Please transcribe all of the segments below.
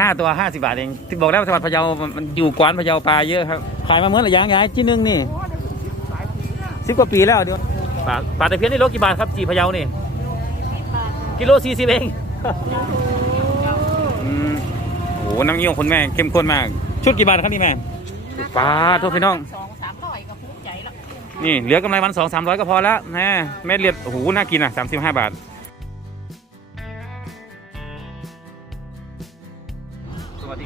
ห้าตัวห้าสิบาทเองที่บอกแล้วจังหวัดพะเยามันมันอยู่กวานพะเยาปลาเยอะครับขายมาเมื่อไหร่ยังไงที่หนึงนี่สิบกว่าปีแล้วเดี๋ยวปลาปลาตะเพียนนี่โลกี่บาทครับจีพะเยานี่กิโลสี่สิบเองอืมโอ้โหน้ำเงี้ยวคุณแม่เข้มข้นมาก ชุดกี่บาทครับนี่แม่ปลาทุกพี่น้องสองสามร้อยก็ภูมิใจแล้วนี่เหลือกำไรวันสองสามร้อยก็พอแล้วนะแม่เลียดโอ้โหน่ากินอะสามสิบห้าบาท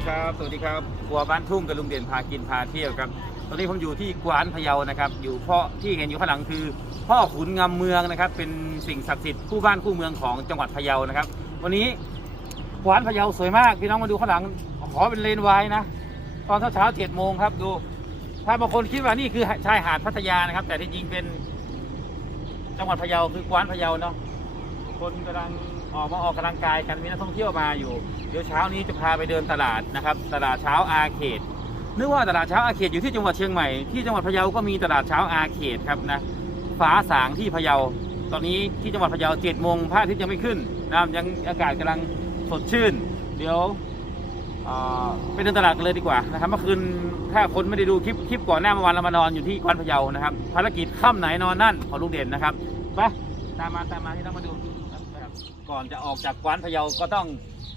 ครับ สวัสดีครับครัวบ้านทุ่งกับลุงเด่นพากินพาเที่ยวครับ ตอนนี้ผมอยู่ที่กวานพะเยานะครับ อยู่เพราะที่เห็นอยู่ข้างหลังคือ พ่อขุนงำเมืองนะครับ เป็นสิ่งศักดิ์สิทธิ์คู่บ้านคู่เมืองของจังหวัดพะเยานะครับ วันนี้กวานพะเยาสวยมาก พี่น้องมาดูข้างหลัง ขอเป็นเลนไวน์นะ ตอนเช้าเช้าเจ็ดโมงครับดู ถ้าบางคนคิดว่านี่คือชายหาดพัทยานะครับ แต่ที่จริงเป็นจังหวัดพะเยาคือกวานพะเยาเนาะ คนกำลัง ออกมาออกกำลังกายกันมีนักท่องเที่ยวมาอยู่ เดี๋ยวเช้านี้จะพาไปเดินตลาดนะครับตลาดเช้าอาเขตนึกว่าตลาดเช้าอาเขตอยู่ที่จังหวัดเชียงใหม่ที่จังหวัดพะเยาก็มีตลาดเช้าอาเขตครับนะฟ้าสางที่พะเยา ตอนนี้ที่จังหวัดพะเยาเจ็ดโมงพระอาทิตย์ยังไม่ขึ้นนะยังอากาศกำลังสดชื่น เดี๋ยวไปเดินตลาดกันเลยดีกว่านะครับเมื่อคืนถ้าคนไม่ได้ดูคลิปคลิปก่อนหน้าเมื่อวานเรามานอนอยู่ที่กวนพะเยานะครับภารกิจค่ำไหนนอนนั่นของลุงเด่นนะครับไปตามมาตามมาที่เรามาดู ก่อนจะออกจากกวานพะเยาก็ต้อง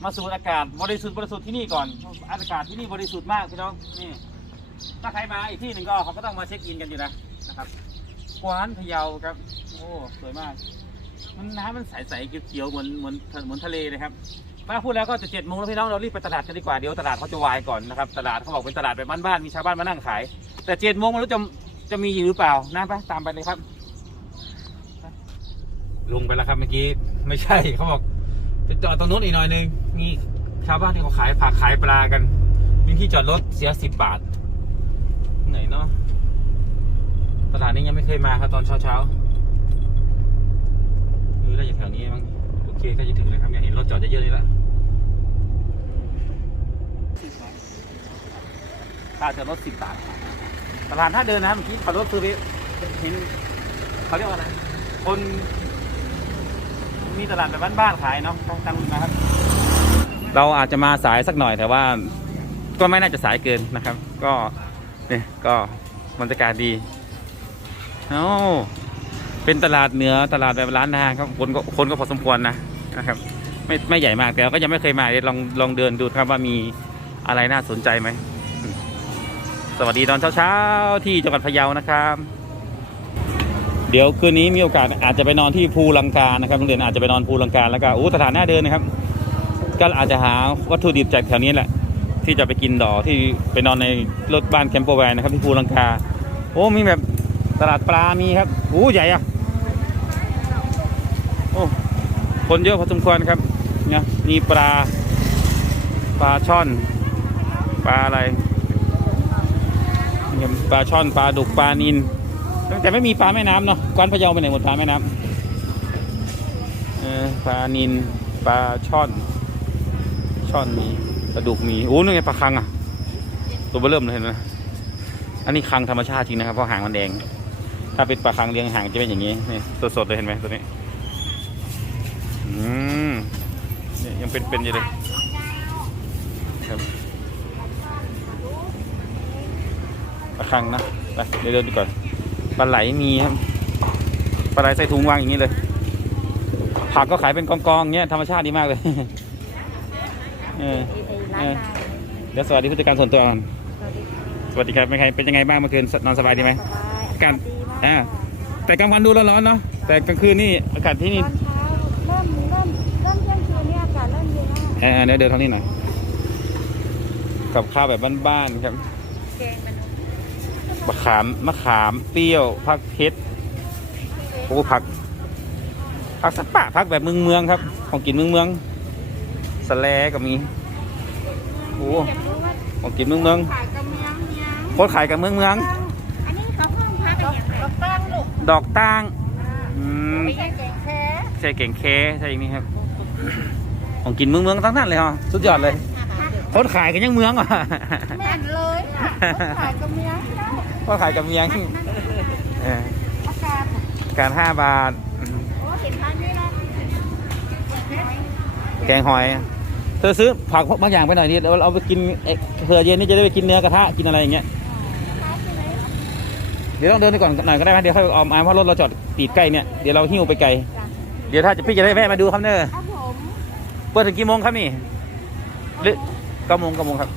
มาสูดอากาศบริสุทธิ์บริสุทธิ์ที่นี่ก่อนอากาศที่นี่บริสุทธิ์มากพี่น้องนี่ถ้าใครมาอีกที่หนึ่งก็เขาก็ต้องมาเช็คอินกันอยู่นะนะครับกวานพะเยาครับโอ้สวยมาก มันน้ำมันใสๆเขียวๆเหมือนเหมือนเหมือนทะเลเลยครับมาพูดแล้วก็จะเจ็ดโมงแล้วพี่น้องเรารีบไปตลาดกันดีกว่าเดี๋ยวตลาดเขาจะวายก่อนนะครับตลาดเขาบอกเป็นตลาดแบบบ้านๆมีชาวบ้านมานั่งขาย แต่เจ็ดโมงไม่รู้จะจะมีอยู่หรือเปล่านะไปตามไปเลยครับลุงไปแล้วครับเมื่อกี้ ไม่ใช่เขาบอกจะจอดตรงนู้นอีกหน่อยนึงมีชาวบ้านที่เขาขายผักขายปลากันมีที่จอดรถเสียสิบบาท ไหนเนาะตลาดนี้ยังไม่เคยมาครับตอนเช้าเช้าๆเออได้อยู่แถวนี้มั้งโอเคก็จะถึงเลยครับเนี่ยเห็นรถจอดเยอะๆนี่ละค่าจอดรถสิบบาทตลาดถ้าเดินนะเมื่อกี้ขับรถซื้อไปเห็นเขาเรียกว่าอะไรคน มีตลาดแบบบ้านๆขายเนาะตั้งตั้งนะครับ เราอาจจะมาสายสักหน่อยแต่ว่า ก็ไม่น่าจะสายเกินนะครับ ก็เนี่ยก็บรรยากาศดีเอ้าเป็นตลาดเหนือตลาดแบบร้านนาครับคนก็คนก็พอสมควรนะนะครับ ไม่ไม่ใหญ่มากแต่ก็ยังไม่เคยมาเดี๋ยลองลองเดินดูครับว่ามีอะไรน่าสนใจไหมสวัสดีตอนเช้าๆที่จังหวัดพะเยานะครับ เดี๋ยวคืนนี้มีโอกาสอาจจะไปนอนที่ภูลังกานะครับโรงเรียนอาจจะไปนอนภูลังกาแล้วก็อู้สถานหน้าเดินนะครับ ก็อาจจะหาวัตถุดิบจากแถวนี้แหละ ที่จะไปกินดอที่ไปนอนในรถบ้านแคมปอร์แวนนะครับที่ภูลังกา โอ้มีแบบตลาดปลา มีครับโอ้ใหญ่อะโอ้คนเยอะพอสมควรครับเนี่ยมีปลาปลาช่อน ปลาอะไรปลาช่อนปลาดุกปลานิน แต่ไม่มีปลาแม่น้ำเนาะกวนพะเยาไปไหนหมดปลาแม่น้ำเออปลานินปลาช่อน ช่อนมีปลาดุกมีโอ้นี่ไงปลาคังอะ ตัวเบอเริ่มเลยเห็นไหมอันนี้คังธรรมชาติจริงนะครับเพราะหางมันแดง ถ้าเป็นปลาคังเลี้ยงหางจะเป็นอย่างนี้นี่สดๆเลยเห็นไหมตัวนี้อืมเนี่ยยังเป็นๆอยู่เลยครับปลาคังนะไปเดี๋ยวเดินดูก่อน ปลาไหลมีครับปลาไหลใส่ถุงวางอย่างนี้เลย ผักก็ขายเป็นกองๆอย่างเงี้ยธรรมชาติดีมากเลยเออไอ้ร้านนาเดี๋ยวสวัสดีผู้จัดการส่วนตัวก่อนสวัสดีครับเป็นไงเป็นยังไงบ้างเมื่อคืนนอนสบายดีไหมสบายการดีมากอ่าแต่กลางวันดูร้อนๆเนาะแต่กลางคืนนี่อากาศที่นี่ตอนเช้าเริ่มเริ่มเริ่มเที่ยงคืนเนี่ยอากาศเริ่มเย็นแล้วเออเดี๋ยวเดินเท่านี้หน่อยกับข้าวแบบบ้านๆครับแกงมันมะขามมะขามเป รี้ยวผักเพชรโอ้ผักผักสัปปะผักแบบเมืองเมืองๆครับ ของกินเมืองเมืองๆสะแลก็มีโอ้อยากรู้ว่าของกินเมืองเมืองขายกำเมียงเมียงโคตรขายกับเมืองเมืองอันนี้เขาเพิ่งพาไปอย่างไรก็ตั้งลูกดอกตั้งอืมไม่ใช่แกงแค่ใช่เก่งเคใช่อย่างนี้ครับ ของกินเมืองเมืองๆทั้งนั้นเลยฮะสุดยอดเลยโคตรขายกันยังเมืองอะแม่นเลยอะเขาขายกำเมียงแล้วโคตรขายกับเมียงเอออา กาศการห้าบาทอืมโอ้เห็นทานนี่นะแกงหอย เธอซื้อผักบางอย่างไปหน่อยดิเราเอาไปกินเอ่อเผื่อเย็นนี่จะได้ไปกินเนื้อกระทะกินอะไรอย่างเงี้ยค้าใช่ไหมเดี๋ยวต้องเดินไปก่อนหน่อยก็ได้ไหมเดี๋ยวค่อยเอามาเพราะรถเราจอดติดใกล้เนี่ย เดี๋ยวเราหิ้วไปไกลจ้ะเดี๋ยวถ้าจะพี่จะได้แวะมาดูครับเนอะครับผมเปิดถึงกี่โมงครับนี่หรือเก้าโมงเก้าโมงครับ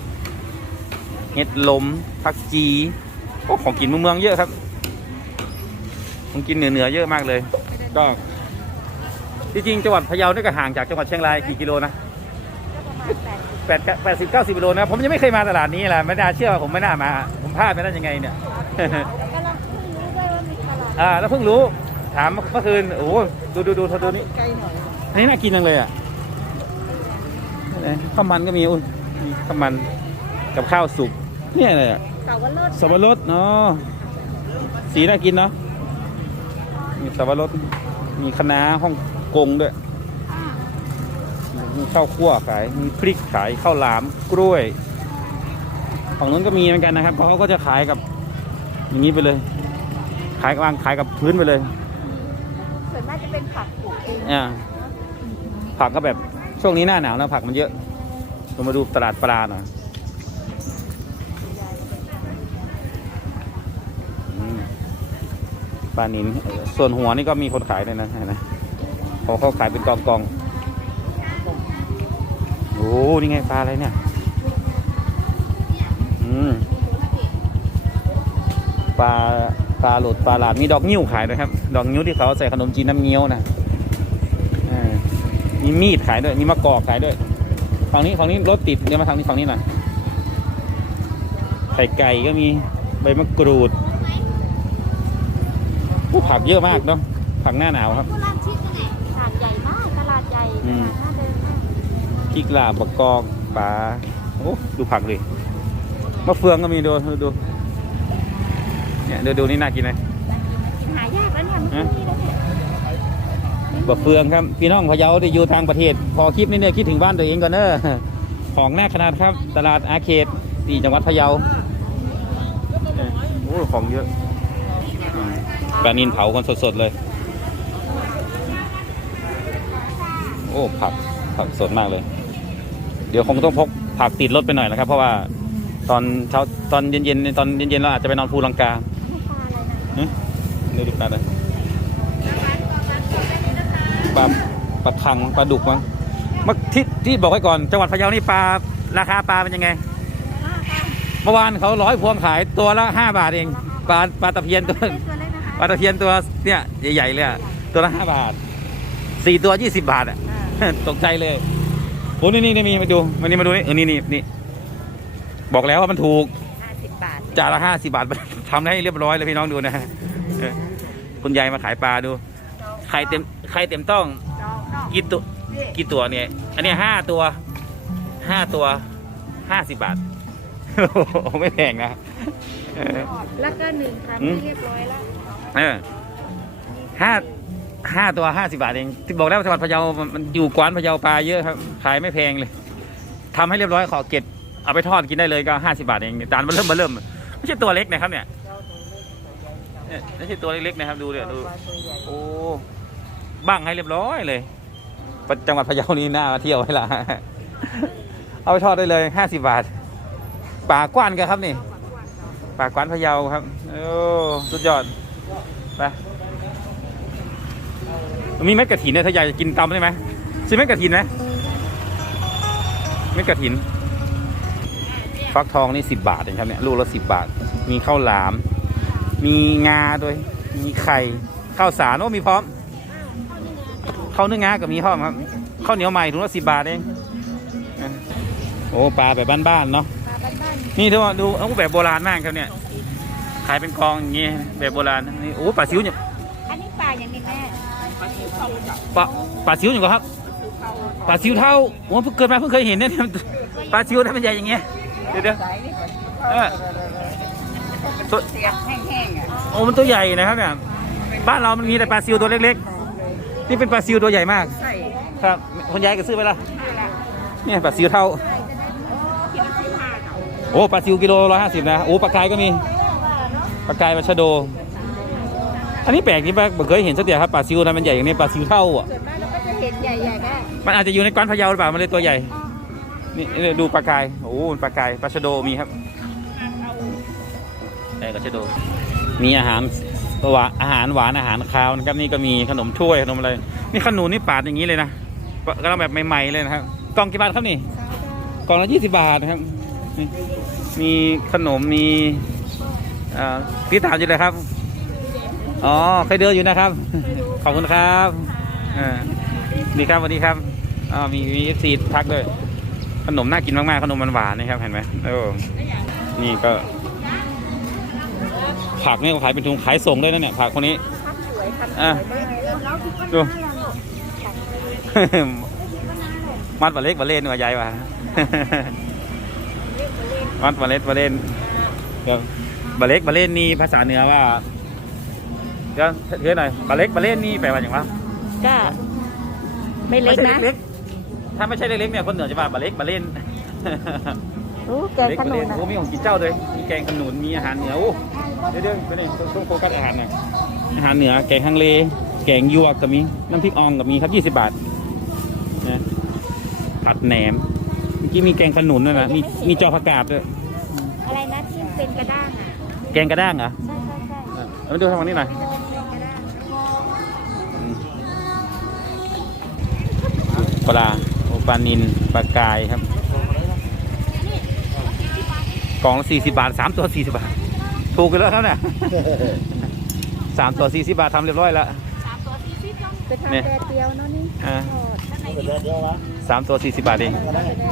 เห็ดลมผักจีโอ้ของกินเมืองเมืองเยอะครับ ของกินเหนือเหนือๆเยอะมากเลย ก็ที่จริงจังหวัดพะเยานี่ก็ห่างจากจังหวัดเชียงรายกี่กิโลนะก็ประมาณแปดแปดแปดสิบเก้าสิบกิโลนะผมยังไม่เคยมาตลาดนี้แหละไม่น่าเชื่อว่าผมไม่น่ามา ผมพลาดไปได้ยังไงเนี่ยแล้วก็เราเพิ่งรู้ด้วยว่ามีตลาดอ่าแล้วเพิ่งรู้ถามเมื่อคืนโอ้โหดูดูดูเธอดูนี่ไกลหน่อยอันนี้น่ากินจังเลยอะเอ๊ะข้าวมันก็มีอุ้ยมีข้าวมันกับข้าวสุกเนี่ยอะไรอะเก่าว่าเลิศสับปะรดเนาะสีน่ากินเนาะ มีสับปะรดมีคะน้าฮ่องกงด้วย มีข้าวคั่วขาย มีพริกขายข้าวหลามกล้วยฝั่งนู้นก็มีเหมือนกันนะครับเขาก็จะขายกับ อย่างนี้ไปเลย ขายวางขายกับพื้นไปเลย ส่วนมากจะเป็นผักปลูกเองอ่าผักก็แบบช่วงนี้หน้าหนาวนะผักมันเยอะเรามาดูตลาดปลาหน่อยอืมป ลานินส่วนหัวนี่ก็มีคนขายเลยนะเห็นไหมพอเขาขายเป็นกองกองๆโอ้นี่ไงปลาอะไรเนี่ยอืมปลาปลาหลดปลาหลาดมีดอกนิ้วขายด้วยครับ ดอกนิ้วที่เขาใส่ขนมจีนน้ำเงี้ยวนะอ่ามีมีดขายด้วยมีมะกอกขายด้วยฝั่งนี้ฝั่งนี้รถติดเดี๋ยวมาทางนี้ฝั่งนี้หน่อยไข่ไก่ก็มีใบมะกรูด ผู้ผักเยอะมากเนาะผักหน้าหนาวครับผู้ร้านชิดยังไงตลาดใหญ่มากตลาดใหญ่อืมน่าเดินมากพริกลาบบักกอกปลาโอ้ดูผักดิมะเฟืองก็มีดูดูดูเนี่ยดูดูนี่น่ากินไหมกินหายากแล้วเนี่ยมันไม่มีแล้วเนี่ยบะเฟืองครับพี่น้องพะเยาที่อยู่ทางประเทศ พอคลิปนี้เนี่ยคิดถึงบ้านตัวเองก่อนเนอะของหน้าขนาดครับ ตลาดอาเขตที่จังหวัดพะเยาเออโอ้ของเยอะอืม ปลานินเผากันสดๆเลย โอ้ผักผักสดมากเลย เดี๋ยวคงต้องพกผักติดรถไปหน่อยนะครับ เพราะว่าตอนเช้าตอนเย็นๆตอนเย็นๆเราอาจจะไปนอนภูลังกาปลาอะไรนะเดี๋ยวดูปลาอะไรปลาปลาคังปลาดุกมั้งเมื่อที่ที่บอกไว้ก่อนจังหวัดพะเยานี่ปลาราคาปลาเป็นยังไงเมื่อวานเขาร้อยพวงขายตัวละห้าบาทเองปลาปลาตะเพียนตัวเป็นตัวเล็กนะคะปลาตะเพียนตัวเนี่ยใหญ่ๆเลยอะตัวละห้าบาทสี่ตัวยี่สิบบาทอะตกใจเลยโอ้นี่นี่นี่มีมาดูมานี่มาดูนี่เออนี่นี่นี่บอกแล้วว่ามันถูกห้าสิบบาทจานละห้าสิบาททำให้เรียบร้อยเลยพี่น้องดูนะเออคุณยายมาขายปลาดูไข่เต็มไข่เต็มต้องกี่ตัวกี่ตัวเนี่ย อันเนี้ยห้าตัวห้าตัวห้าสิบบาทโอ้โหไม่แพงนะเออแล้วก็หนึ่งคำอืมที่เรียบร้อยแล้ว เออห้าห้าตัวห้าสิบาทเองที่บอกแล้วจังหวัดพะเยามันอยู่กวานพะเยาปลาเยอะครับขายไม่แพงเลยทำให้เรียบร้อยขอเก็บเอาไปทอดกินได้เลยก็ห้าสิบาทเองจานมันเริ่มมาเริ่มไม่ใช่ตัวเล็กนะครับเนี่ยเนี่ยไม่ใช่ตัวเล็กๆนะครับ ดูเดี๋ยวดูโอ้บ้างให้เรียบร้อยเลยจังหวัดพะเยานี่น่ามาเที่ยวให้ละเอาไปทอดได้เลยห้าสิบาทป่ากว้านกันครับนี่ป่ากว้านพะเยาครับโอ้สุดยอด ไปมีเม็ดกระถินเนี่ยถ้าอยากจะกินตำได้ไหมซื้อเม็ดกระถินไหมเม็ดกระถิน ฟักทองนี่สิบบาทเองครับเนี่ยลูกละสิบบาท มีข้าวหลาม มีงาด้วย มีไข่ข้าวสารโอ้มีพร้อมข้าวนึ่งงากับมีพร้อมครับข้าวเหนียวใหม่ถุงละสิบบาทเองอะโอ้ปลาแบบบ้านๆเนาะปลาบ้านนี่ดูดูเอาแบบโบราณมากครับเนี่ยขายเป็นกองอย่างงี้แบบโบราณนี่โอ้ปลาซิวเนี่ยๆอันนี้ปลาอย่างนี้แม่ปลาปลาซิวอยู่ครับปลาซิวเท่าโอ้เพิ่งเกิดมาเพิ่งเคยเห็นเนี่ยปลาซิวทำเป็นใหญ่อย่างเงี้ยเดี๋ยวเดี๋ยวเออตัวเสียบแห้งๆอะโอ้มันตัวใหญ่นะครับเนี่ยบ้านเรามันมีแต่ปลาซิวตัวเล็กๆ นี่เป็นปลาซิวตัวใหญ่มากใส่ครับคนยายก็ซื้อไปละเนี่ยปลาซิวเท่า โอ้ปลาซิวกิโลร้อยห้าสิบนะโอ้ปลากายก็มี ปลากายปลาชะโด อันนี้แปลกที่ไม่เคยเห็นสักเดียวครับปลาซิวนะมันใหญ่อย่างนี้ปลาซิวเท่าอะ ส่วนมากเราก็จะเห็นใหญ่ๆแม่มันอาจจะอยู่ในกวานพะเยาหรือเปล่า มันเลยตัวใหญ่ปนี่นี่ดูปลากาย โอ้ปลากายปลาชะโดมีครับแต่กระชะโด มีอาหารหวานอาหารหวานอาหารคาวนะครับนี่ก็มีขนมถ้วยขนมอะไร นี่ขนุนนี่ปาดอย่างนี้เลยนะกำลังแบบใหม่ๆเลยนะครับ กล่องกี่บาทครับนี่ กล่องละยี่สิบาทนะครับนี่มีขนมมี พี่ถามอยู่เลยครับ อ๋อเคยเดินอยู่นะครับ ขอบคุณครับอ่าดีครับวัสดีครับอ่ามีมีเอฟซีทักด้วย ขนมน่ากินมากๆ ขนมมันหวานนะครับ เห็นไหมโอ้นี่ก็ ผักเนี่ยเขาขายเป็นถุงขายส่งด้วยนะเนี่ยผักคนนี้อะดูมัดบาเล็กบาเล่นว่าใหญ่ว่ะมัดบาเล็กบาเล่นเดี๋ยว บาเล็กบาเล่นนี่ภาษาเหนือว่าเดี๋ยวเทียหน่อยบาเล็กบาเล่นนี่แปลว่าอย่างวะก็ไม่เล็กใช่นะเล็กๆถ้าไม่ใช่เล็กๆเนี่ยคนเหนือจะว่าบาเล็กบาเล่นรู้แกงเล็กขบานุเล่นนนะโอ้มีของกินเจ้าเลยมีแกงขนุนมีอาหารเหนือโอ้เดี๋ยวเดี๋ยวเดี๋ยวนี่ต้องโฟกัสอาหารหน่อยอาหารเหนือแกงฮังเลแกงยวกก็มีน้ำพริกอ่องก็มีครับยี่สิบบาทนะผัดแหนมเมื่อกี้มีแกงขนุนด้วยนะมีมีจอผักกาดด้วยอะไรนะที่เป็นกระด้างอะ แกงกระด้างเหรอใช่ใช่ใช่เออเอามาดูทางฝั่งนี้หน่อยเป็นกระด้างอืมปลาโอปลานินปลากายครับ กล่องละสี่สิบาทสามตัวสี่สิบาท ถูกกันแล้วครับเนี่ย สามตัวสี่สิบาททำเรียบร้อยแล้ว ไปทำเนี่ยแดดเดียวเนาะนี่อ่าทอดสามตัวสี่สิบาทเองแดดเดีย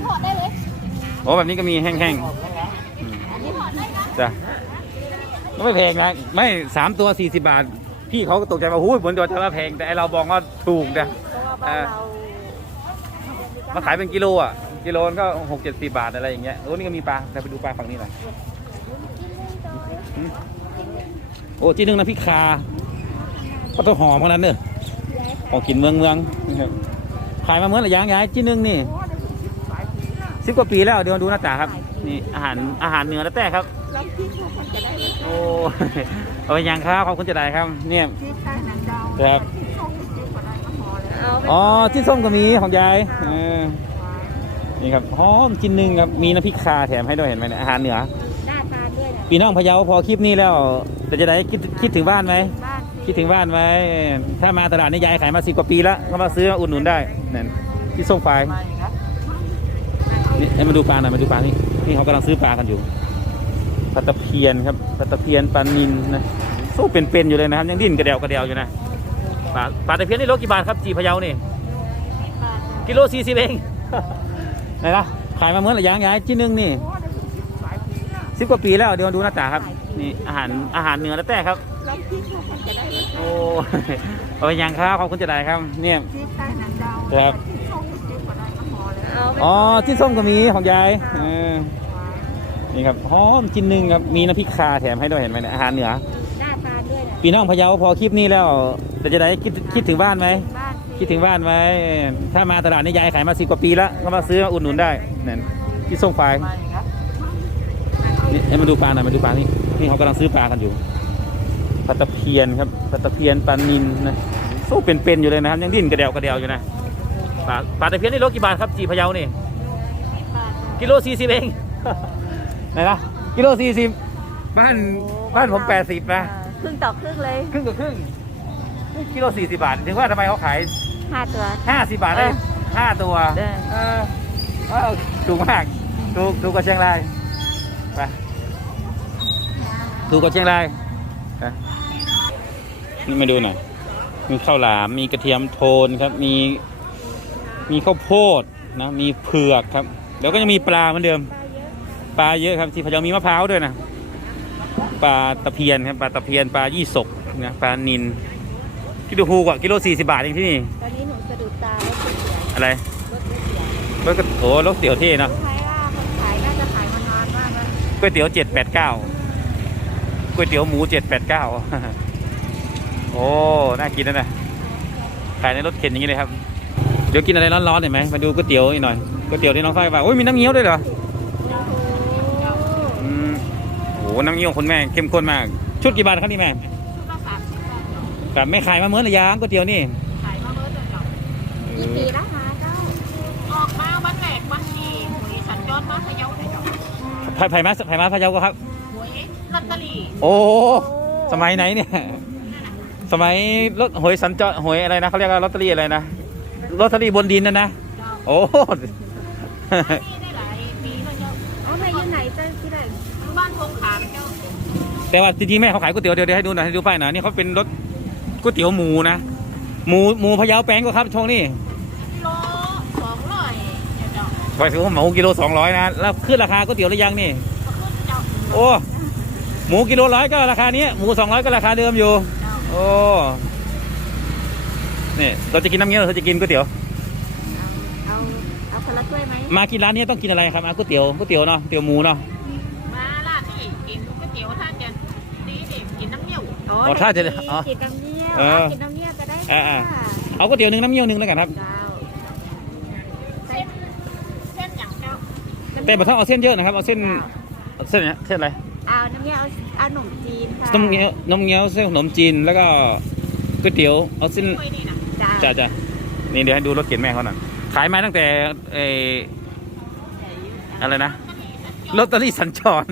วโอ้แบบนี้ก็มีแห้งๆอืม จ้ะก็ไม่แพงนะ ไม่สามตัวสี่สิบาท พี่เขาก็ตกใจว่าหูยผลตัวจะว่าแพง แต่ไอเราบอกว่าถูกนะเพราะว่าบ้านเรามาขายเป็นกิโลอะ กิโลก็หกเจ็ดสิบาทอะไรอย่างเงี้ยโอ้นี่ก็มีปลาแต่ไปดูปลาฝั่งนี้หน่อยอืมโอ้จีนึงนะพี่คาก็ต้องหอมขนาดนั้นเนอะของกินเมืองเมืองนะครับขายมาเมื่อไหร่ยังยายจีนึงนี่สิบกว่าปีแล้วเดี๋ยวดูหน้าตาครับนี่อาหารอาหารเหนือแล้วแต่ครับ ลองคิดว่ามันจะได้ไหมโอ้เอาไปยังครับขอบคุณจะได้ครับ เนี่ยคิดใต้หนังดาวครับ ที่ส้มคิดกว่าได้ก็พอแล้วอ๋อที่ส้มก็มีของยายเออนี่ครับหอมกินหนึ่งครับมีน้ำพริกคาแถมให้ด้วยเห็นไหมเนี่ยอาหารเหนือหน้าตาด้วยนะพี่น้องพะเยาพอคลิปนี้แล้วแต่จะได้คิดคิดถึงบ้านไหมบ้านคิดถึงบ้านไหมถ้ามาตลาดนี่ยายขายมาสิบกว่าปีแล้วก็มาซื้อมาอุดหนุนได้นั่นที่ส่งไฟ นี่ให้มาดูปลาหน่อยมาดูปลานี่นี่เขากำลังซื้อปลากันอยู่ ปลาตะเพียนครับปลาตะเพียนปลานินนะสู้เป็นๆอยู่เลยนะครับยังดิ้นกระเดวกระเดวอยู่นะปลาปลาตะเพียนนี่โลกี่บาทครับจีพะเยานี่กิโลสี่สิบเองไหนล่ะขายมาเมื่อไหร่ยังยายจีนึงนี่สิบกว่าปีแล้วเดี๋ยวดูหน้าตาครับนี่อาหารอาหารเหนือแล้วแต่ครับลองคิดว่ามันจะได้ไหมโอ้เอาไปยังครับขอบคุณจะได้ครับเนี่ยคิดใต้หนังดาวครับที่ส้มคิดกว่าได้ก็พอแล้วอ๋อที่ส้มก็มีของยายเออ นี่ครับหอมกินหนึ่งครับมีน้ำพริกคาแถมให้ด้วยเห็นไหมเนี่ยอาหารเหนือหน้าตาด้วยนะพี่น้องพะเยาพอคลิปนี้แล้วแต่จะได้คิดคิดถึงบ้านไหมบ้านคิดถึงบ้านไหมถ้ามาตลาดนี่ยายขายมาสิบกว่าปีแล้วก็มาซื้อมาอุดหนุนได้นั่นที่ส่งไฟนี่ให้มาดูปลาหน่อยมาดูปลานี่นี่เขากำลังซื้อปลากันอยู่ปลาตะเพียนครับปลาตะเพียนปลานินนะสู้เป็นๆอยู่เลยนะครับ ยังดิ้นกระเดวกระเดวอยู่นะปลาปลาตะเพียนนี่โลกี่บาทครับจีพะเยานี่กิโลสี่สิบเอง ไหนล่ะกิโลสี่สิบบ้านบ้านผมแปดสิบนะ ครึ่งต่อครึ่งเลย ครึ่งกับครึ่งกิโลสี่สิบบาท ถึงว่าทำไมเขาขายห้าตัว ห้าสิบบาทได้เออห้าตัวเออเออเออถูกมาก ถูกถูกกว่าเชียงรายไปถูกกว่าเชียงรายไปนี่มาดูหน่อย มีข้าวหลาม มีกระเทียมโทนครับ มี มีข้าวโพดนะ มีเผือกครับเดี๋ยวก็จะมีปลาเหมือนเดิม ปลาเยอะครับที่พะเยามีมะพร้าวด้วยนะปลาตะเพียนครับปลาตะเพียนปลายี่สกนะปลานินกิโลฮูกว่ากิโลสี่สิบาทเองที่นี่ตอนนี้หนูสะดุดตารถก๋วยเตี๋ยวอะไรรถก๋วยเตี๋ยวรถกระโอ้รถเตี๋ยวเท่เนาะรู้ไหมว่าคนขายน่าจะขายมานานมากแล้วก๋วยเตี๋ยวเจ็ดแปดเก้าก๋วยเตี๋ยวหมูเจ็ดแปดเก้าโอ้น่ากินนะนะขายในรถเข็นอย่างนี้เลยครับเดี๋ยวกินอะไรร้อนๆหน่อยไหมมาดูก๋วยเตี๋ยวอีกหน่อยก๋วยเตี๋ยวที่น้องฝ้ายว่าโอ้ยมีน้ำเงี้ยวด้วยเหรออื น้ำเงี้ยวคุณแม่เข้มข้นมาก ชุดกี่บาทครับนี่แม่ชุดละสามสิบบาทแบบไม่ขายมาเมื่อระยะก๋วยเตี๋ยวนี่ขายมาเมื่อเดือนเก่องปีแล้หาเจ้าออกมาบ้านแหลกบ้านทีหวยสัทจอดมาพะเยาเลยเจ้าไผ่ไผ่มาไผ่ไมาพะเยาก็ครับหวยลอตเตอรี่โอ้สมัยไหนเนี่ยสมัยรถหวยสัญจรหวยอะไรนะเขาเรียกว่าลอตเตอรี่อะไรนะลอตเตอรี่บนดินนะนะโอ้ แต่ว่าจริงๆแม่เขาขายก๋วยเตี๋ยวเดี๋ยวเดี๋ยวให้ดูหน่อยให้ดูป้ายหน่อยนี่เขาเป็นรถก๋วยเตี๋ยวหมูนะหมูหมูพะเยาแปลงก็ครับช่วงนี้กิโลสองร้อยเจ้าไปซื้อหมูกิโลสองร้อยนะแล้วขึ้นราคาก๋วยเตี๋ยวหรือยังนี่ก็ขึ้นเจ้าโอ้หมูกิโลร้อยก็ราคานี้หมูสองร้อยก็ราคาเดิมอยู่เจ้าโอ้นี่เราจะกินน้ำเงี้ยวหรือเราจะกินก๋วยเตี๋ยวเอาเอาคนละถ้วยไหมมากินร้านนี้ต้องกินอะไรครับอะก๋วยเตี๋ยวก๋วยเตี๋ยวเนาะก๋วยเตี๋ยวหมูเนาะมาร้านนี่กินก๋วยเตี๋ยวถ้าจะดีดิกินน้ำเยี่ยว อ๋ออ๋อถ้าจะไหนอ๋อกินน้ำเงี้ยวเออกินน้ำเงี้ยวก็ได้อ่าค่ะอ่าเอาก๋วยเตี๋ยวหนึ่งน้ำเงี้ยวหนึ่งแล้วกันครับเจ้าเส้นเส้นอย่างเจ้าแต่บ่ต้องเอาเส้นเยอะนะครับเอาเส้นเอาเส้นเนี้ยเส้นอะไรเอาน้ำเงี้ยวเอาเอาขนมจีนค่ะน้ำเงี้ยวน้ำเงี้ยวเส้นขนมจีนแล้วก็ก๋วยเตี๋ยวเอาเส้นถ้วยนี่นะจ้าจ้าจ้านี่เดี๋ยวให้ดูรถเข็นแม่เขาหน่อยขายมาตั้งแต่เอออะไรนะลอตเตอรี่สัญจร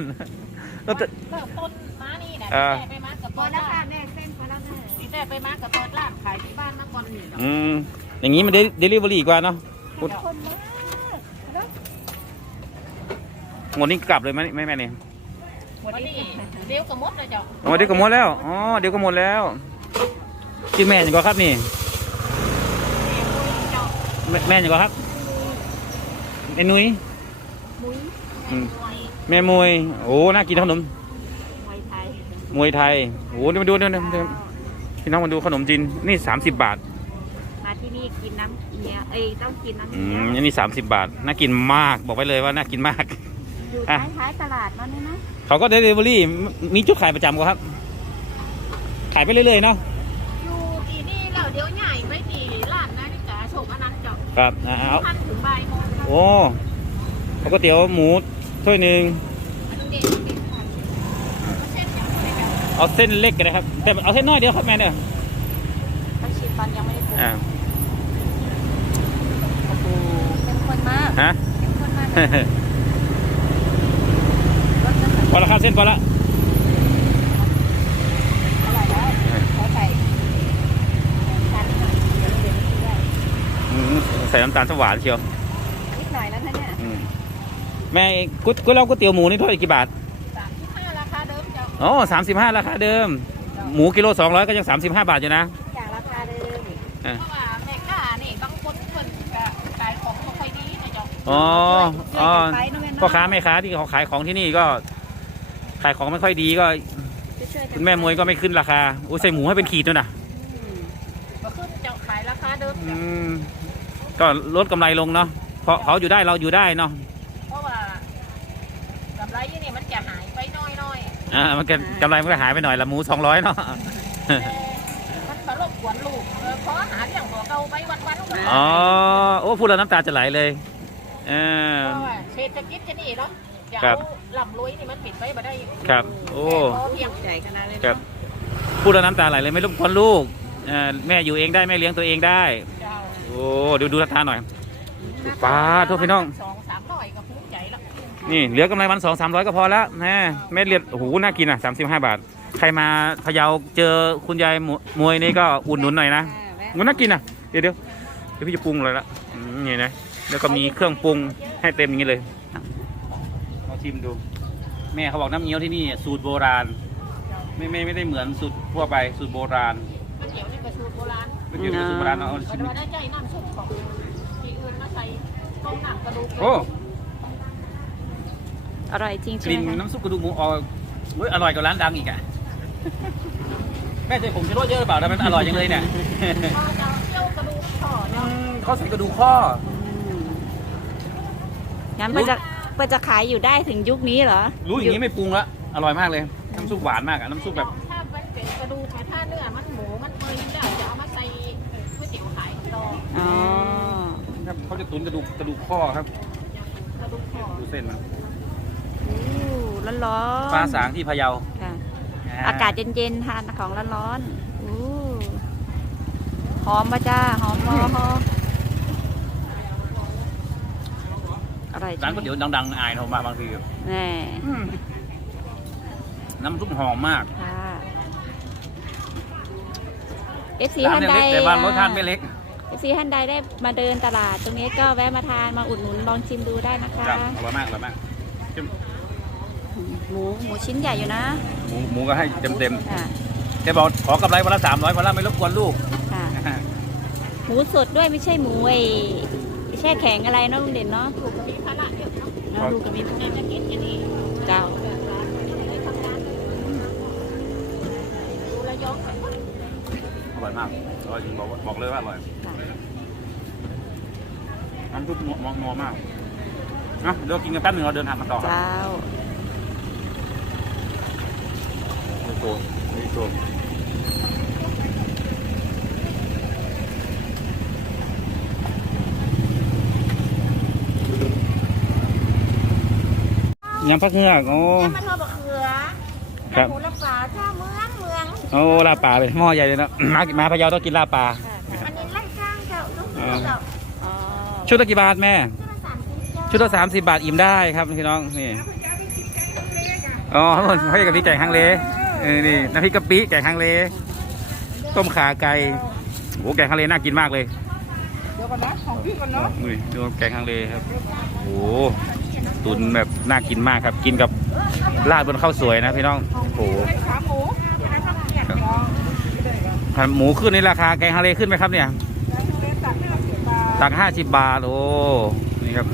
ลอตเตอเริ่มต้นมานี่นะเออแต่ไปมากับ พเปิอดแล้วร้าค่ะนแม่เส้นพอแล้วแม่นี่แต่ไปมากับเปิดร้านขายที่บ้านนครนี่เจ้าอืมอย่างนี้มันเดลิเวอรี่กว่าเนาะพูดคนมากเนอะหมดนี้กลับเลยไหมแม่แม่นี่วันนี้เดี๋ยวก็หมดเลยเจ้าอ๋อเดี๋ยวก็หมดแล้วอ๋อเดี๋ยวก็หมดแล้วชื่อแม่ยังก็ครับนี่เจ้าแม่แม่ยังก็ครับไอ้นุ้ยมุ้ยอืมหน่วยแม่มวยโอ้น่ากินขนมมวยไทย มวยไทยโอ้เดี๋ยวมาดูเดี๋ยวเดี๋ยวเดี๋ยวพี่น้องมาดูขนมจีนนี่สามสิบบาท มาที่นี่กินน้ำเงี้ยวเอ้ยต้องกินน้ำอืเงี้ยมวอันนี้สามสิบบาท น่ากินมาก บอกไปเลยว่าน่ากินมาก อยู่อะ ท้ายๆตลาดนั่นนี่นะเขาก็เดลิเวอรี่ มีจุดขายประจำก็ครับ ขายไปเรื่อยๆเนาะ อยู่ที่นี่แล้วเดี๋ยวใหญ่ไปที่ร้านนาฬิกาโชคอนันต์เจ้าครับอ่าเอาพันถึงบ่ายโมงครับโอ้เอาก๋วยเตี๋ยวหมูถ้วยหนึ่งเด็กเด็กพันเส้นอย่างไรแบบ เอาเส้นเล็กกันนะครับ แต่เอาเส้นน้อยเดียวครับแม่เนี่ยต้องชิมตอนยังไม่ได้ปรุงอ่าโอ้โหเป็นคนมากฮะ เป็นคนมากรสชาติพอละครับเส้นพอละอร่อยแล้วขอใส่ทานนิดหน่อยเดี๋ยวเดี๋ยวไม่ได้อืมใส่น้ำตาลสวานเชียวนิดหน่อยแล้วนะเนี่ยอืมแม่ก๋วยก๋วยเราก๋วยเตี๋ยวหมูนี่เท่าไหร่กี่บาท อ๋อสามสิบห้าราคาเดิม หมูกิโลสองร้อยก็ยังสามสิบห้าบาทอยู่นะจากราคาเดิมอะเพราะว่าแม่ค้านี่บางคนเพิ่นก็ขายของไม่ค่อยดีนะเจ้าอ๋ออ๋อช่วยกันไปนู่นนั่นพ่อค้าแม่ค้าที่เขาขายของที่นี่ก็ ขายของไม่ค่อยดีก็ช่วยๆกันคุณแม่มวยก็ไม่ขึ้นราคาโอ้ใส่หมูให้เป็นขีดด้วยนะอืมก็ขึ้นเจ้าขายราคาเดิมอืเจ้าม ก็ลดกำไรลงเนาะเพราะเขาอยู่ได้เราอยู่ได้เนาะเพราะว่ากำไรนี่มันจะหายไปน้ อยอ่ามันก็กำไรมันก็หายไปหน่อยละหมูสองร้อยเนาะๆแต่มันมารบกวนลูกเออขอหาเรื่องหัวเก่าไปวันๆก็อ๋อโอ้พูดแล้วน้ำตาจะไหลเลยเออเพราะว่าเศรษฐกิจจะนี่เนาะจะครัเอาบหล่ำรวยนี่มันปิดไปบ่ได้ครับ โอ้แต่พอเพียงใหญ่ขนาดเลยครับพูดแล้วน้ำตาไหลเลยไม่รบกวนลูกเอ่อแม่อยู่เองได้แม่เลี้ยงตัวเองได้ เจ้าโอ้ดูดูราคาหน่อยป้าโทษพี่น้อง สอง นี่เหลือกำไรวันสองสามร้อยก็พอแล้วนะแม่เรียนโอ้โหน่ากินอะสามสิบห้าบาท ใครมาพะเยาเจอคุณยายหมมวยนี่ก็อุดหนุนหน่อยนะมันน่ากินอะเดี๋ยวเดี๋ยวเดี๋ยวพี่จะปรุงเลยละอืมนี่นะแล้วก็มีเครื่องปรุงให้เต็มอย่างนี้เลยลองชิมดู แม่เขาบอกน้ำเงี้ยวที่นี่สูตรโบราณ ไม่ไม่ไม่ได้เหมือนสูตรทั่วไปสูตรโบราณก๋วยเตี๋ยวนี่ก็สูตรโบราณไม่เกี่ยวกับสูตรโบราณเอาเอาแต่ชิมดูว่าได้ใจน้ำซุปของที่อื่นมาใส่ต้มหนังกระดูกโอ้ อร่อยจริงกใช่ลิ่นไหมคะน้ำซุปกระดูกหมูออกเฮ้ยอร่อยกว่าร้านดังอีกอะ แม่ใจผมจะรสเยอะหรือเปล่าแต่มันอร่อยจังเลยเนี่ยพอจะเจียวกระดูกทอดอืเนาะมเขาใส่กระดูกข้อ งั้นเพื่อจะเพื่อจะขายอยู่ได้ถึงยุคนี้เหรอรู้อย่างนี้ไม่ปรุงละอร่อยมากเลย น้ำซุปหวานมากอะน้ำซุปแบบถ้ามันเป็นกระดูกแต่ถ้าเนื้อมันหมูมันเปื่อยได้จะเอามาใส่ก๋วยเตี๋ยวขายต่ออ๋อ ครับเขาจะตุ๋นกระดูกกระดูกข้อครับกระดูกทอดดูเส้นมันอู้ ร้อนๆปลาสางที่พะเยาค่ะอากาศเย็นๆทานของร้อนๆอู้หอมปะจ้าหอมหอมหอมอร่อยร้านก๋วยเตี๋ยวดังๆอายโทรมาบางทีแน่น้ำซุปหอมมากค่ะเอฟซีร้านท่านเนี่ยใดเล็กแต่ว่ารสชาติไม่เล็กเอฟซีท่านใดได้มาเดินตลาด ตรงนี้ก็แวะมาทานมาอุดหนุนลองชิมดูได้นะคะครับอร่อยมากอร่อยมากจิ้ม หมูหมูชิ้นใหญ่อยู่นะหมูหมูก็ให้เต็มเต็มค่ะๆแกบอกขอกำไรวันละสามร้อยวันละไม่รบกวนลูก ค่ะหมูสดด้วยไม่ใช่หมูไอ้แช่แข็งอะไรเนาะลุงเด่นเนาะถูกมีภาระเยอะเนาะเนาะลูกก็มีน่าจะกินกันนี่เจ้าเลยทำงานดูแลยองอร่อยมากอร่อยจริงบอกว่าบอกเลยว่าอร่อยค่ะน้ำซุปนัวนัวมากนะเดี๋ยวกินกันแป๊บหนึงเราเดินทางกันต่อครับ เจ้า นี่ตัวนี่ตัวยำพักเงือกโอ้มาทอดบะเขือครับหมูลำปลาท่าเมืองเมืองโอ้ลาบปลาเลยหม้อใหญ่เลยเนาะมามาพะเยาต้องกินลาบปลาอันนี้ไล่ข้างเจ้าลูกอ่าเจ้าอ๋อชุดละกี่บาทแม่ชุดละสามสิบเจ้าชุดละสามสิบบาทอิ่มได้ครับพี่น้องนี่อ๋อให้กับพี่แกงฮังเล เออนี่น้ำพริกกะปิแกงฮังเล ต้มขาไก่โอ้แกงฮังเลน่ากินมากเลยเดี๋ยวก่อนนะของพี่ก่อนเนาะนี่ดูแกงฮังเลครับโอ้ตุนแบบน่ากินมากครับ กินกับราดบนข้าวสวยนะพี่น้องโอ้โหเป็นขาหมูนะคะข้าวเปียกยองหมูขึ้นในราคาแกงฮังเลขึ้นไหมครับเนี่ยแล้วทุเรียนตักห้าสิบบาทตักห้าสิบบาทโอ้นี่ครับ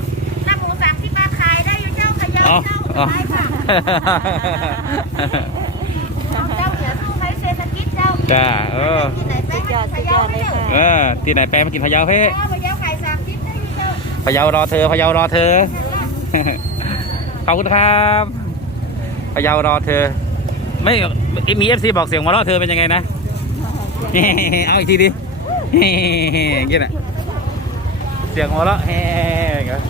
หน้าหมูสามสิบบาทขายได้อยู่เจ้าขยันอ๋อเจ้าอ๋อได้ค่ะของเจ้าเหนือสู้ไหมเศรษฐกิ จเจ้าจ้าเออที่ไหนแป้งยอดสุดยอดเลยค่ะเออที่ไหนแปลมากินพะเยาเฮ้ข้าวไปเย้าไข่สามสิบได้อยู่เจ้าพะเยารอเธอพะเยารอเธอ ขอบคุณครับพะเยารอเธอ ไม่มีเอฟซีบอกเสียงหัวเราะเธอเป็นยังไงนะ เอาอีกทีดิอย่างงี้น่ะเสียงหัวเราะแฮ่อย่างเงี้ย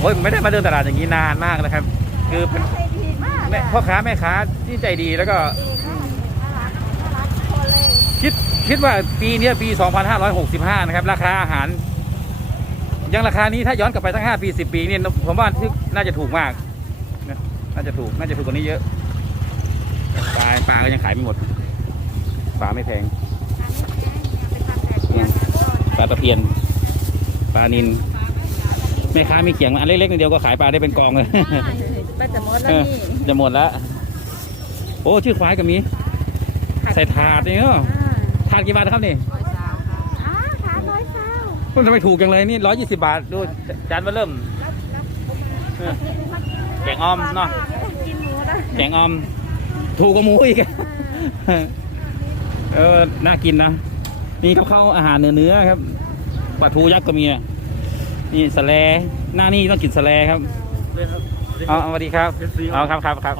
โอ้ยไม่ได้มาเดินตลาดอย่างนี้นานมากนะครับ คือเป็นใจดี มากแม่พ่อค้าแม่ค้าที่ใจดีแล้วก็น่ารักน่ารักทุกคนเลยคิดคิดว่าปีเนี้ยปี 2565 นะครับ ราคาอาหาร ยังราคานี้ถ้าย้อนกลับไปตั้ง 5 ปี 10 ปีเนี่ยผมว่าที่น่าจะถูกมากนะน่าจะถูกน่าจะถูกกว่านี้เยอะปลาปลาก็ยังขายไม่หมดปลาไม่แพงปลาตะเพียนปลานินแม่ค้ามีเขียงมาอันเล็กๆนิดเดียวก็ขายปลาได้เป็นกองเลย ไปแต่มดแล้วเออนี่จะหมดแล้วโอ้ชื่อควายก็มี ใส่ถาดนี่เนาะถาดกี่บาทครับนี่อ่าขาร้อยเก้ามันทำไมถูกจังเลยนี่ร้อยยี่สิบาทดูจานมาเริ่มเออแกงออมเนาะกินหมูนะแกงออม ถูกกว่าหมูอีกเออน่ากินนะนี่เขาเข้าอาหารเนื้อเนื้อครับปลาทูยักษ์ก็มีอะนี่สะแลหน้านี่ต้องกินสะแลครับเอาเอาสวัสดีครับเอาครับครับครับ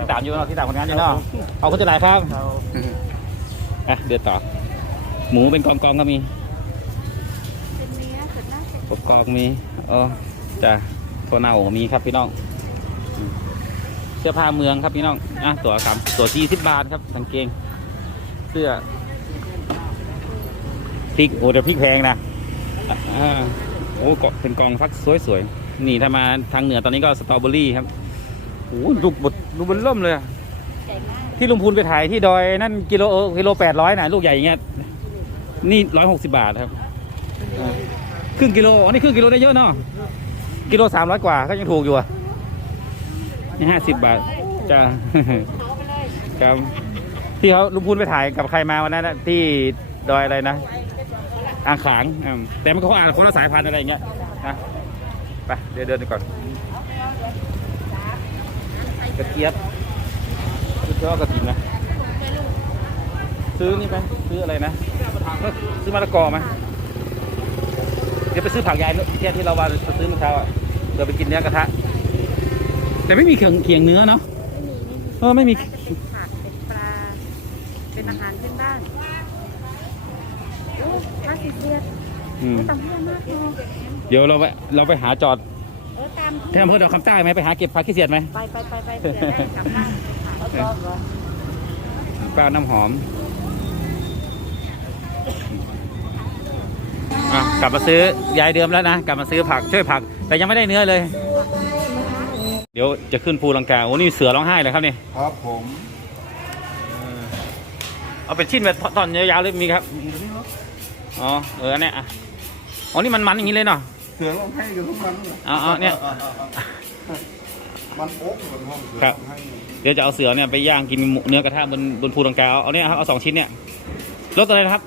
ที่ตามอยู่เนาะที่ตามคนงานอยู่เนาะเอาคนจะไหนครับอะเดือดต่อ หมูเป็นกองๆก็มีเป็นเนื้อสุดน่าจะกรอบๆมีเออจ้ะตัวเน่าก็มีครับพี่น้องอืมเสื้อผ้าเมืองครับพี่น้องอะตัวสามตัวสี่สิบบาทครับกางเกง เสื้อพริกโอ้แต่พริกแพงนะอ่า โอ้ก็เป็นกองฟักสวยๆ นี่ถ้ามาทางเหนือตอนนี้ก็สตรอเบอรี่ครับโอ้ลูกบดลูกบนล่มเลยอะใหญ่มากที่ลุงพูนไปถ่ายที่ดอยนั่นกิโลเออกิโลแปดร้อยนะลูกใหญ่อย่างเงี้ยนี่ร้อยหกสิบาทครับอ่าครึ่งกิโลอันนี้ครึ่งกิโลได้เยอะเนาะกิโลสามร้อยกว่าก็ยังถูกอยู่อะนี่ห้าสิบบาทจ้าครับที่เขาลุงพูนไปถ่ายกับใครมาวันนั้นนะที่ดอยอะไรนะ อ่างขางแต่มันก็อ่านคนละสายพันธุ์อะไรอย่างเงี้ยนะไปเดี๋ยวเดินไปก่อนกระเจี๊ยบซื้อเกระถิ่นนะซื้อนี่ไหมซื้ออะไรนะซื้อมะละกอไหมเดี๋ยวไปซื้อผักยายเที่ยที่เราว่าจะซื้อเมื่อเช้าอะเดี๋ยวไปกินเนื้อกระทะแต่ไม่มีเขียงเขียงเนื้อเนาะเออไม่มี น่าจะเป็นผักเป็นปลา เป็นอาหารพื้นบ้านโอ้ห้า สิบเดือนอืมต่ำเพื่อนมากเลยเดี๋ยวเราไปเราไปหาจอดเออตามที่อำเภอดอกคำใต้ไหมไปหาเก็บผักขี้เสียดไหมไปไปไปไปเสือได้กลับบ้านเขาชอบเหรอปลาน้ำหอมกลับมาซื้อยายเดิมแล้วนะกลับมาซื้อผักช่วยผัก แต่ยังไม่ได้เนื้อเลย เดี๋ยวจะขึ้นภูลังกาโอ้นี่เสือร้องไห้เลยครับนี่ครับผมเอาเป็นชิ้นแบบตอนยาวๆเลยมีครับอ๋อเอออันเนี้ยอะอ๋อ นี่มันมันอย่างนี้เลยเนาะ เสือร้องไห้กันทุกวันเลยเอาเอาเนี่ย มันโอ๊กเหมือนห้องเสือครับร้องไห้เดี๋ยวจะเอาเสือเนี่ยไปย่างกินหมูเนื้อกระทะบนบนภูลังกาเอาเอาเนี่ยครับ เอาสองชิ้นเนี่ยรสอะไรนะครับ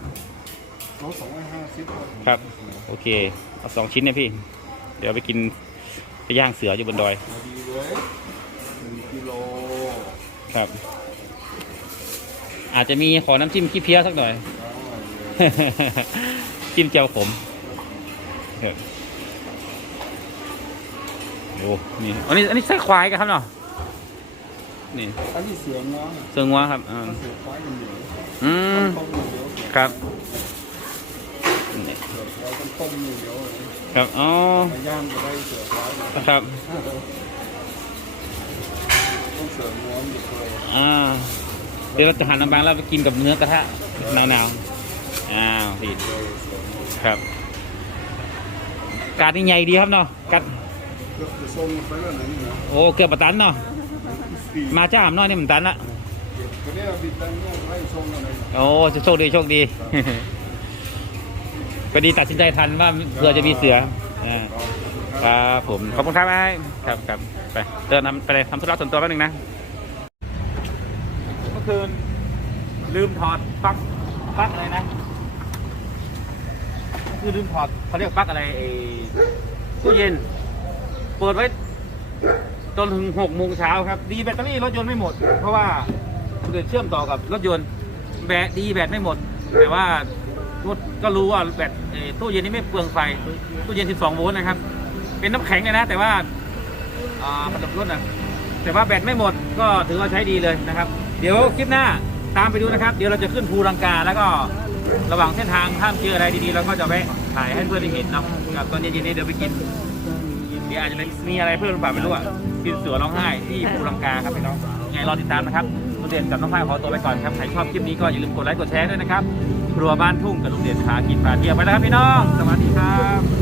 รถสองร้อยห้าสิบครับ โอเค เอาสองชิ้นเนี่ยพี่ เดี๋ยวไปกินไปย่างเสืออยู่บนดอยพอดีเลยหนึ่งกิโล ครับ อาจจะมีขอน้ำจิ้มขี้เพี้ยสักหน่อย จิ้มเจียวขมครับโอ้นี่อันนี้อันนี้ไส้ควายกันครับเนาะนี่อันนี้เสือง้อเสืองัวครับอ่าเสือควายกันเหนียวอืมต้มเหนียวเสือครับนี่ควายต้องต้มเหนียวเลยครับอ๋อมาย่างก็ได้เสือควายครับต้องเสือง้อมอยู่เลยอ่าเดี๋ยวเราจะหั่นน้ำบางแล้วไปกินกับเนื้อกระทะหนาวๆ อ้าวพี่เลยเสือง้อครับ การนี่ใหญ่ดีครับเนาะกัดเกือบจะส่งไปแล้วนะนี่นะโอ้เกือบประตันเนาะสี่มาจ้ามน้อยนี่มันตันละก็เนี่ยบิดตังเนี่ยไล่ส่งอะไรโอ้โชคดีโชคดีก็ดีตัดสินใจทันว่าเผื่อจะมีเสืออ่าครับผมขอบคุณครับไอ้ครับครับไปเดินทำไปเลยทำธุระส่วนตัวแป๊บนึงนะเมื่อคืนลืมถอดปลั๊กปลั๊กอะไรนะ คือลืมถอดเขาเรียกปลั๊กอะไรไอ้ตู้เย็น เปิดไว้จนถึงหกโมงเช้าครับ ดีแบตเตอรี่รถยนต์ไม่หมด เพราะว่าเกิดเชื่อมต่อกับรถยนต์แบตดีแบตไม่หมด แต่ว่ารถก็รู้ว่าแบตตู้เย็นนี่ไม่เปลืองไฟตู้เย็น 12 โวลต์นะครับ เป็นน้ำแข็งเลยนะ แต่ว่าอ่าผลิตรถนะแต่ว่าแบตไม่หมดก็ถือว่าใช้ดีเลยนะครับ เดี๋ยวคลิปหน้าตามไปดูนะครับ เดี๋ยวเราจะขึ้นภูลังกาแล้วก็ ระหว่างเส้นทางห้ามเจออะไรดีๆเราก็จะแวะถ่ายให้เพื่อนได้เห็นเนาะกับตอนเย็นๆนี้เดี๋ยวไปกินเดี๋ยวอาจจะมีอะไรเพิ่มหรือเปล่าไม่รู้อะกินเสือร้องไห้ที่ภูลังกาครับพี่น้องยังไงรอติดตามนะครับลุงเด่นกับน้องฝ้ายขอตัวไปก่อนครับใครชอบคลิปนี้ก็อย่าลืมกดไลค์กดแชร์ด้วยนะครับครัวบ้านทุ่งกับลุงเด่นพากินพาเที่ยวไปแล้วครับพี่น้องสวัสดีครับ